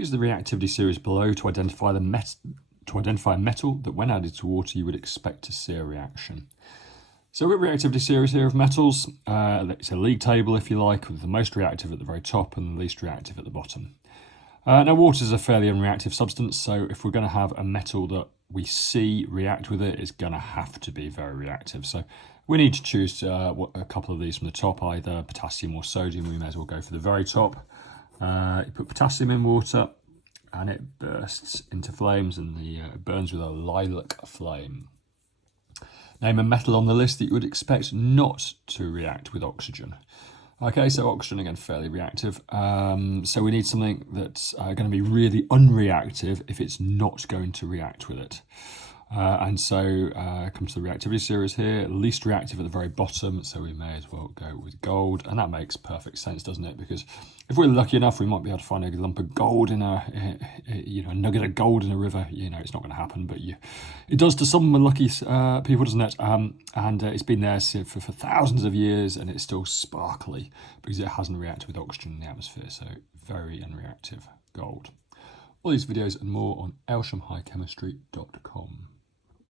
Use the reactivity series below to identify a metal that when added to water you would expect to see a reaction. So we've got a reactivity series here of metals. It's a league table, if you like, with the most reactive at the very top and the least reactive at the bottom. Now water is a fairly unreactive substance, so if we're going to have a metal that we see react with it, it's going to have to be very reactive. So we need to choose a couple of these from the top, either potassium or sodium. We may as well go for the very top. You put potassium in water and it bursts into flames, and it burns with a lilac flame. Name a metal on the list that you would expect not to react with oxygen. Okay, so oxygen, again, fairly reactive. So we need something that's going to be really unreactive if it's not going to react with it. And so comes to the reactivity series here, least reactive at the very bottom, so we may as well go with gold. And that makes perfect sense, doesn't it? Because if we're lucky enough, we might be able to find a lump of gold in a nugget of gold in a river. It's not going to happen, but it does to some unlucky people, doesn't it? And it's been there for thousands of years, and it's still sparkly because it hasn't reacted with oxygen in the atmosphere. So very unreactive gold. All these videos and more on elshamhighchemistry.com.